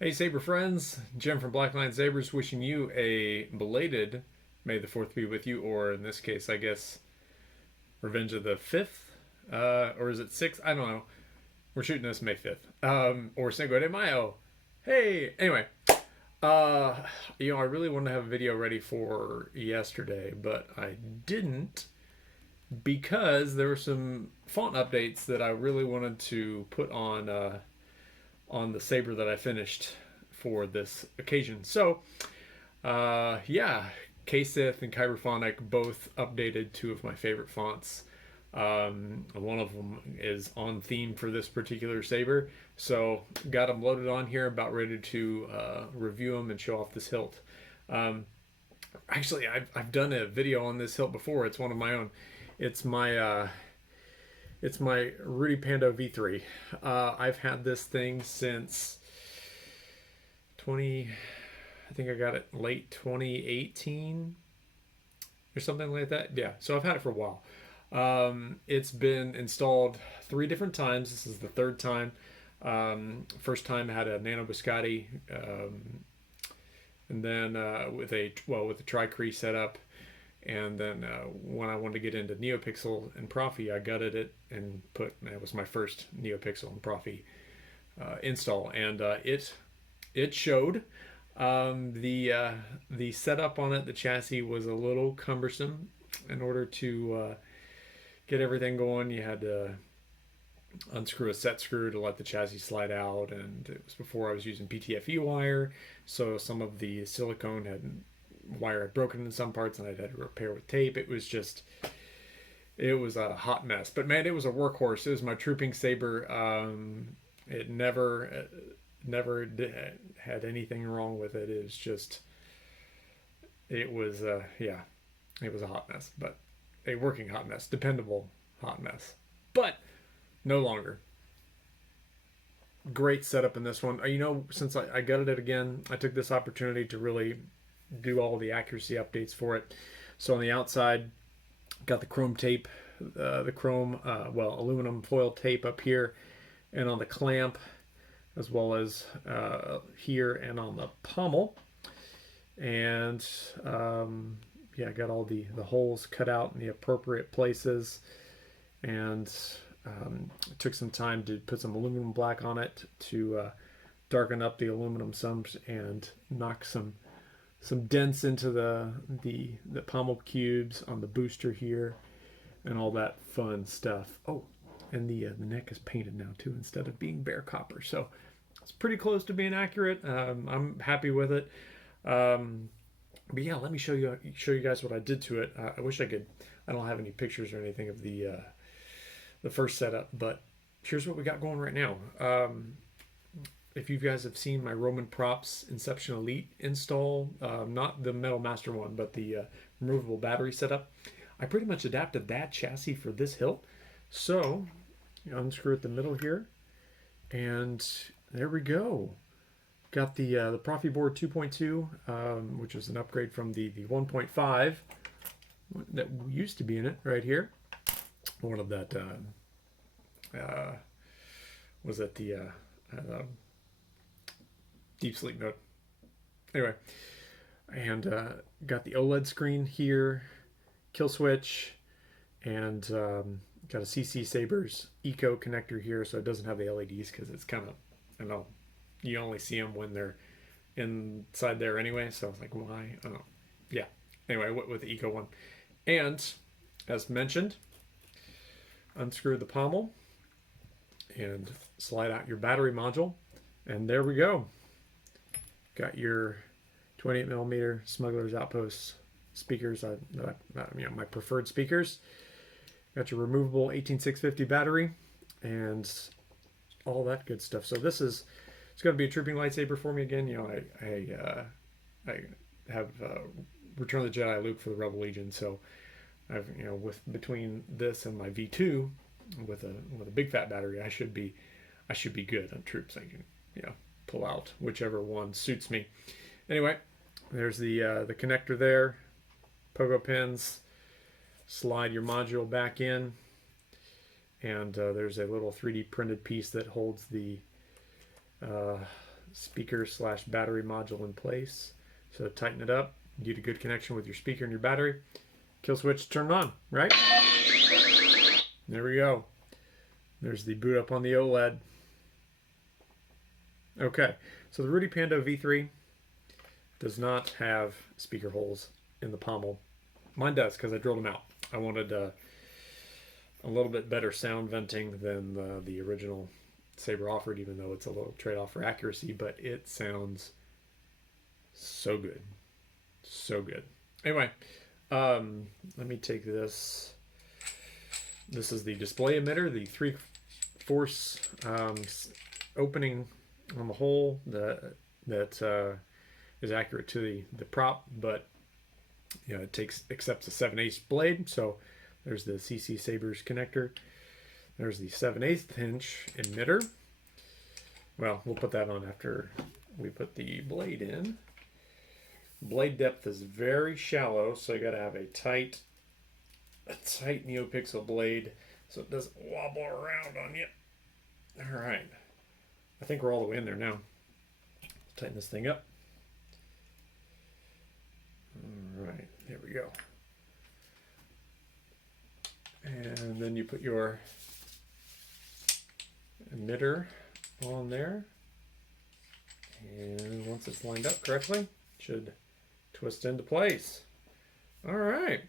Hey Saber friends, Jim from Black Line Sabers wishing you a belated May the 4th be with you, or in this case, I guess, Revenge of the 5th? Or is it 6th? I don't know. We're shooting this May 5th. Or Cinco de Mayo. Hey! Anyway, uh, I really wanted to have a video ready for yesterday, but I didn't because there were some font updates that I really wanted to put on the saber that I finished for this occasion. So, yeah, KSith and Kyberphonic both updated two of my favorite fonts. One of them is on theme for this particular saber, so got them loaded on here, about ready to review them and show off this hilt. Um, Actually, I've done a video on this hilt before. It's one of my own. It's my it's my Rudy Pando V3. I've had this thing since 20. I think I got it late 2018 or something like that. Yeah, so I've had it for a while. It's been installed 3 different times. This is the 3rd time. First time I had a Nano Biscotti, and then with a tri-crease setup. And then when I wanted to get into NeoPixel and Proffie, I gutted it and it was my first NeoPixel and Proffie install, and it showed. The setup on it, the chassis was a little cumbersome. In order to get everything going, you had to unscrew a set screw to let the chassis slide out, and it was before I was using PTFE wire, so some of the silicone wire had broken in some parts and I'd had to repair with tape. It was a hot mess, but man, it was a workhorse. It was my trooping saber. It never had anything wrong with it. It was yeah, it was a hot mess, but a working hot mess, dependable hot mess, but no longer. Great setup in this one. Since I gutted it again, I took this opportunity to really do all the accuracy updates for it. So on the outside, got the chrome tape, aluminum foil tape up here, and on the clamp, as well as here and on the pommel. And yeah, got all the holes cut out in the appropriate places, and took some time to put some aluminum black on it to darken up the aluminum sums and knock some dents into the pommel cubes on the booster here, and all that fun stuff. Oh, and the neck is painted now too, instead of being bare copper. So it's pretty close to being accurate. I'm happy with it. But yeah, let me show you guys what I did to it. I wish I could. I don't have any pictures or anything of the first setup, but here's what we got going right now. If you guys have seen my Roman Props Inception Elite install, not the Metal Master one, but the removable battery setup, I pretty much adapted that chassis for this hilt. So unscrew at the middle here, and there we go. Got the Proffie board 2.2, which was an upgrade from the 1.5 that used to be in it right here. One of that was that the deep sleep mode. Anyway, and got the OLED screen here, kill switch, and got a CC Sabers Eco connector here, so it doesn't have the LEDs because it's kind of, I don't know, you only see them when they're inside there anyway. So I was like, why? I don't know. Yeah. Anyway, with the Eco one, and as mentioned, unscrew the pommel and slide out your battery module, and there we go. Got your 28mm Smuggler's Outpost speakers, my preferred speakers. Got your removable 18650 battery and all that good stuff. So it's going to be a trooping lightsaber for me again. I have Return of the Jedi Luke for the Rebel Legion, so I've between this and my V2 with a big fat battery, I should be good on troops. I can pull out whichever one suits me. Anyway, there's the connector there, pogo pins. Slide your module back in, and there's a little 3D printed piece that holds the speaker slash battery module in place. So tighten it up, get a good connection with your speaker and your battery. Kill switch, turn it on, right? There we go. There's the boot up on the OLED. Okay, so the Rudy Pando V3 does not have speaker holes in the pommel. Mine does, because I drilled them out. I wanted a little bit better sound venting than the original Saber offered, even though it's a little trade-off for accuracy, but it sounds so good. So good. Anyway, let me take this. This is the display emitter, the 3-force opening on the hole that is accurate to the prop, but you know, it accepts a 7/8 blade. So there's the CC Sabers connector. There's the 7/8 inch emitter. Well, we'll put that on after we put the blade in. Blade depth is very shallow, so you got to have a tight NeoPixel blade so it doesn't wobble around on you. All right, I think we're all the way in there now. Tighten this thing up. All right, there we go. And then you put your emitter on there, and once it's lined up correctly, it should twist into place. All right.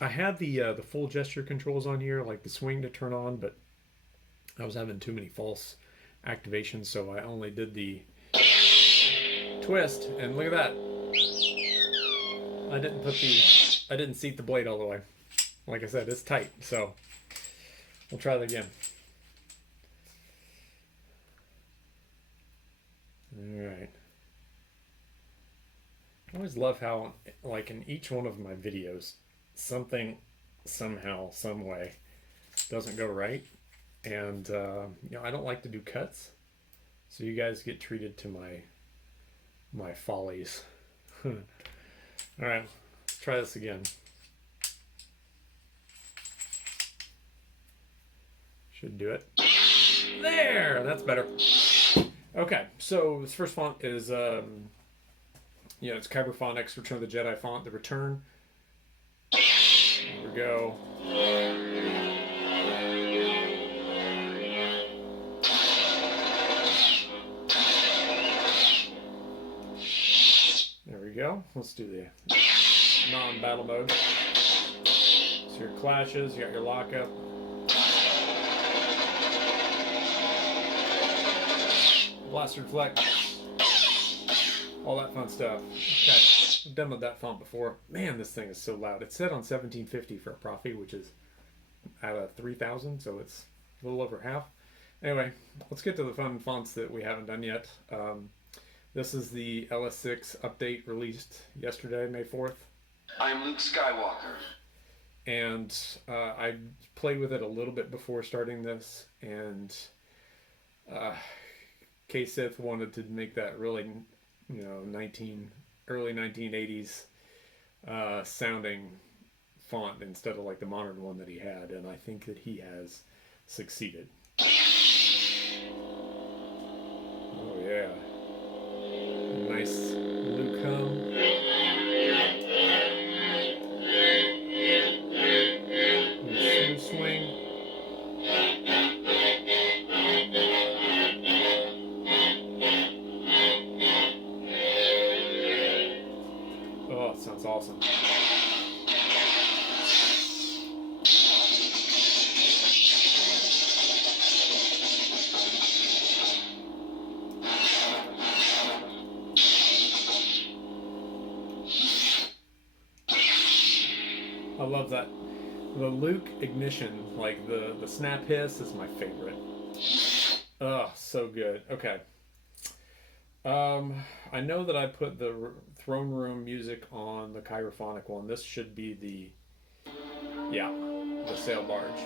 I had the full gesture controls on here, like the swing to turn on, but I was having too many false activations, so I only did the twist, and look at that. I didn't seat the blade all the way. Like I said, it's tight, so we'll try that again. All right. I always love how, like in each one of my videos, something somehow, some way doesn't go right, and you know, I don't like to do cuts, so you guys get treated to my follies. All right, let's try this again. Should do it. There, that's better. Okay, so this first font is you know, it's Kyberphonic's Return of the Jedi font, the Return. Here we go. There we go. Let's do the non-battle mode. So your clashes, you got your lockup. Blaster deflect. All that fun stuff. Okay, I've demoed that font before. Man, this thing is so loud. It's set on 1750 for a proffie, which is out of 3000, so it's a little over half. Anyway, let's get to the fun fonts that we haven't done yet. This is the LS6 update released yesterday, May 4th. I'm Luke Skywalker. And I played with it a little bit before starting this, and KSith wanted to make that really, you know, early 1980s sounding font instead of like the modern one that he had, and I think that he has succeeded. Oh yeah, nice Luke hum. Smooth swing. Oh, it sounds awesome. I love that. The Luke ignition, like the snap hiss, is my favorite. Oh, so good. Okay. I know that I put the throne room music on the Kyberphonic one. This should be the sail barge.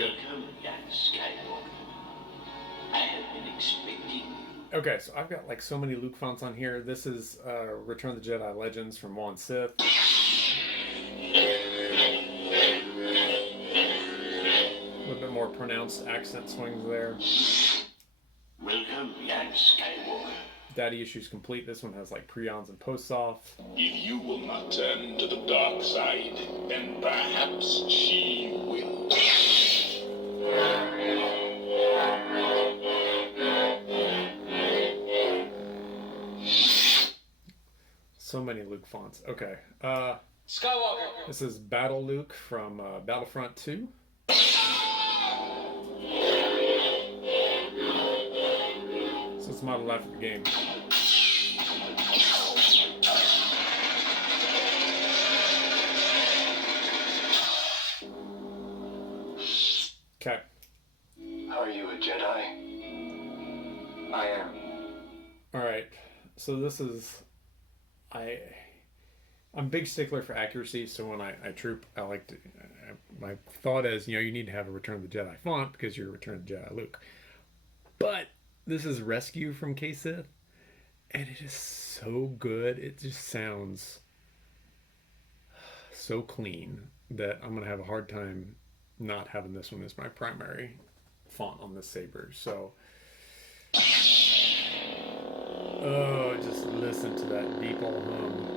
good. Welcome, young Skywalker. I have been expecting. Okay, so I've got like so many Luke fonts on here. This is Return of the Jedi Legends from Sith. A little bit more pronounced accent swings there. Welcome, young Skywalker. Daddy Issues Complete. This one has like pre-ons and post-off. If you will not turn to the dark side, then perhaps she will. So many Luke fonts. Okay. Skywalker. This is Battle Luke from Battlefront 2. So it's modeled after the game. Okay. Are you a Jedi? I am. All right. So this is, I'm a big stickler for accuracy. So when I troop, I like to. My thought is, you need to have a Return of the Jedi font because you're Return of the Jedi Luke. But this is Rescue from KSith, and it is so good. It just sounds so clean that I'm gonna have a hard time not having this one as my primary font on this saber. So, oh, just listen to that deep old hum.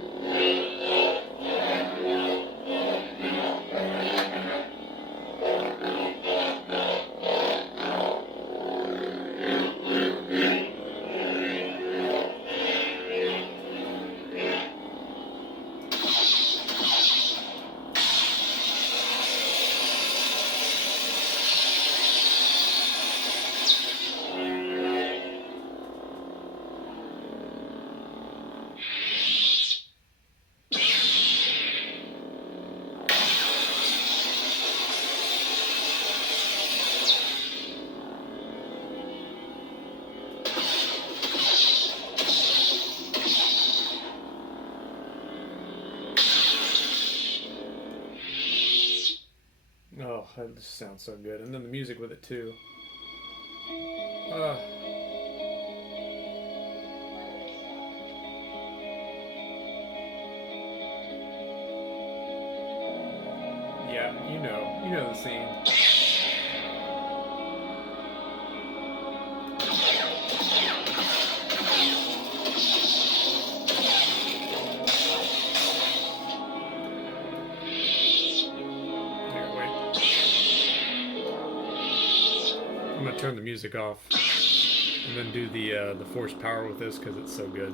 Oh, that just sounds so good. And then the music with it too. Yeah, you know the scene. I'm gonna turn the music off and then do the force power with this because it's so good.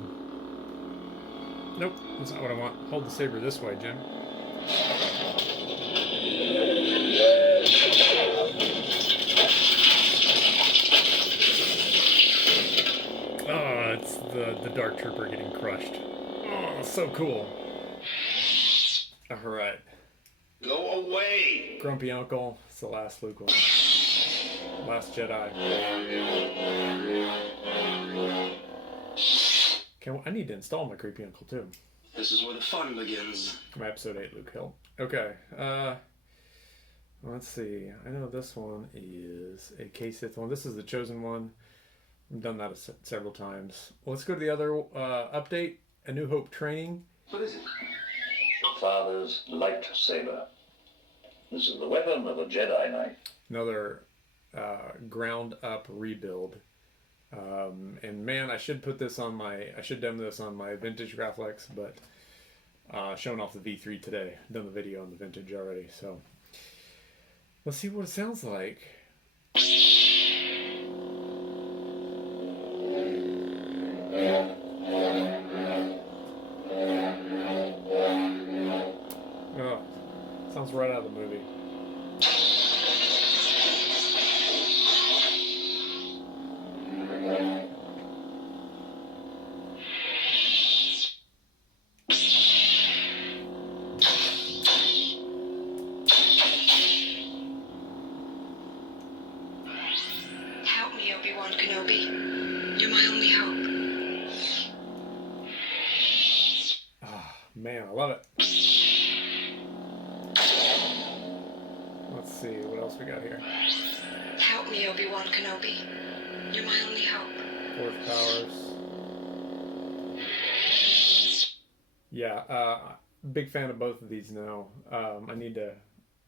Nope, that's not what I want. Hold the saber this way, Jim. Oh, it's the Dark Trooper getting crushed. Oh, so cool. All right. Go away! Grumpy Uncle. It's the last Luke one. Last Jedi. Okay, I need to install my Creepy Uncle too. This is where the fun begins. My episode 8 Luke Hill. Okay. Let's see. I know this one is a KSith one. This is the chosen one. I've done that several times. Let's go to the other update. A New Hope Training. What is it? Father's light saber. This is the weapon of a Jedi Knight. Another ground up rebuild. And man, I should put this on I should demo this on my vintage Graphics, but showing off the V3 today. Done the video on the vintage already, so let's see what it sounds like. Oh, sounds right out of the movie. Help me, Obi-Wan Kenobi. You're my only hope. Ah, man, I love it. Let's see what else we got here. Help me, Obi-Wan Kenobi. You're my only hope. Force powers. Yeah, big fan of both of these now. I need to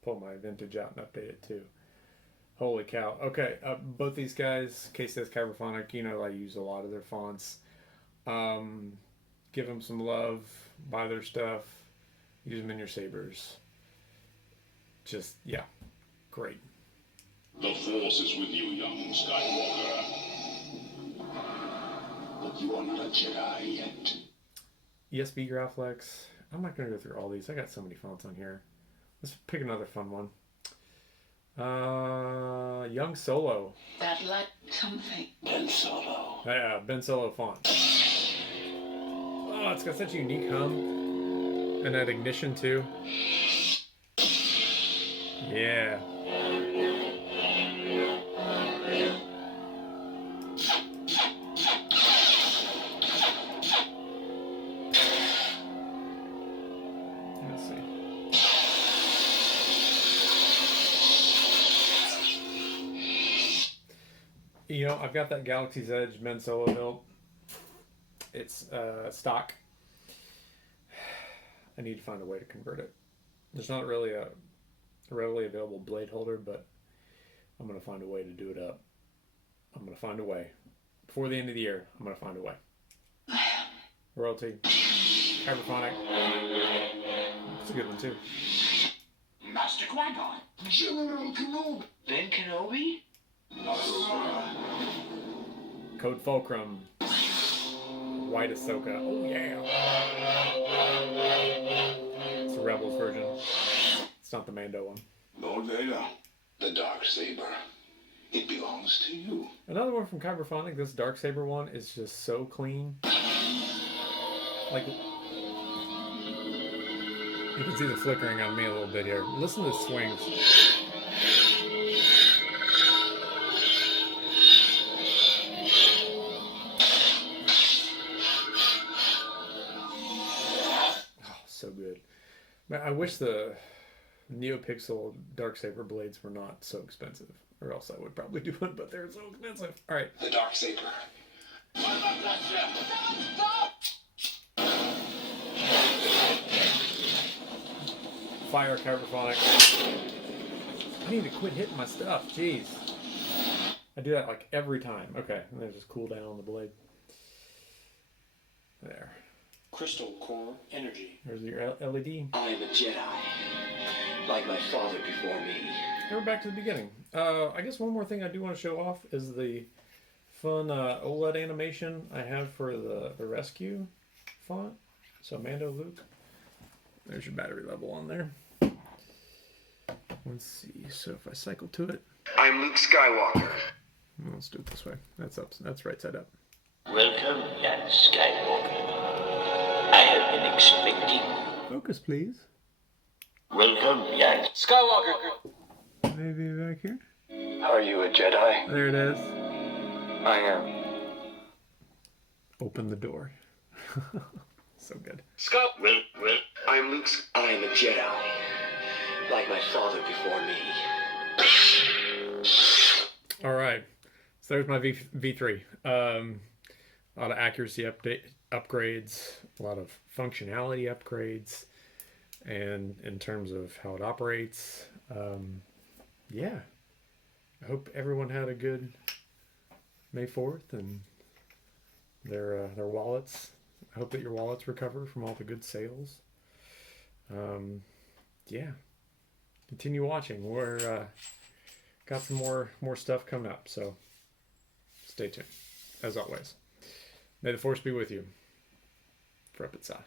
pull my vintage out and update it too. Holy cow. Okay, both these guys, KSith, Kyberphonic, you know I use a lot of their fonts. Give them some love, buy their stuff, use them in your sabers. Just, yeah, great. The Force is with you, young Skywalker. But you are not a Jedi yet. ESB Graphics. I'm not going to go through all these. I got so many fonts on here. Let's pick another fun one. Young Solo. That like something. Ben Solo. Yeah, Ben Solo font. Oh, it's got such a unique hum. And that ignition too. Yeah. Let's see. You know, I've got that Galaxy's Edge Ben Solo hilt. It's stock. I need to find a way to convert it. There's not really a readily available blade holder, but I'm going to find a way to do it up. I'm going to find a way. Before the end of the year, I'm going to find a way. Royalty. Kyberphonic. It's a good one too. Master Qui-Gon. General Kenobi. Ben Kenobi? Code Fulcrum. White Ahsoka. Oh yeah. It's the Rebels version. It's not the Mando one. Lord Vader. The dark saber. It belongs to you. Another one from Kyberphonic. This dark saber one is just so clean. Like, you can see the flickering on me a little bit here. Listen to the swings. So good. I wish the NeoPixel Darksaber blades were not so expensive, or else I would probably do it, but they're so expensive. All right. The dark saber. Fire Kyberphonic. I need to quit hitting my stuff. Jeez. I do that like every time. Okay, and then just cool down on the blade. There. Crystal core energy. There's your LED. I am a Jedi, like my father before me. Now we're back to the beginning. I guess one more thing I do want to show off is the fun OLED animation I have for the rescue font. So Mando Luke. There's your battery level on there. Let's see. So if I cycle to it. I'm Luke Skywalker. Let's do it this way. That's up. That's right side up. Welcome, young Skywalker. I have been expecting. Focus, please. Welcome, young Skywalker. Maybe back here. Are you a Jedi? There it is. I am. Open the door. So good. Well, I'm Luke. I am a Jedi, like my father before me. All right. So there's my V3. A lot of accuracy upgrades, a lot of functionality upgrades, and in terms of how it operates, yeah. I hope everyone had a good May 4th and their wallets. I hope that your wallets recover from all the good sales. Yeah. Continue watching. We're got some more stuff coming up, so stay tuned. As always, may the Force be with you. Frepitsa.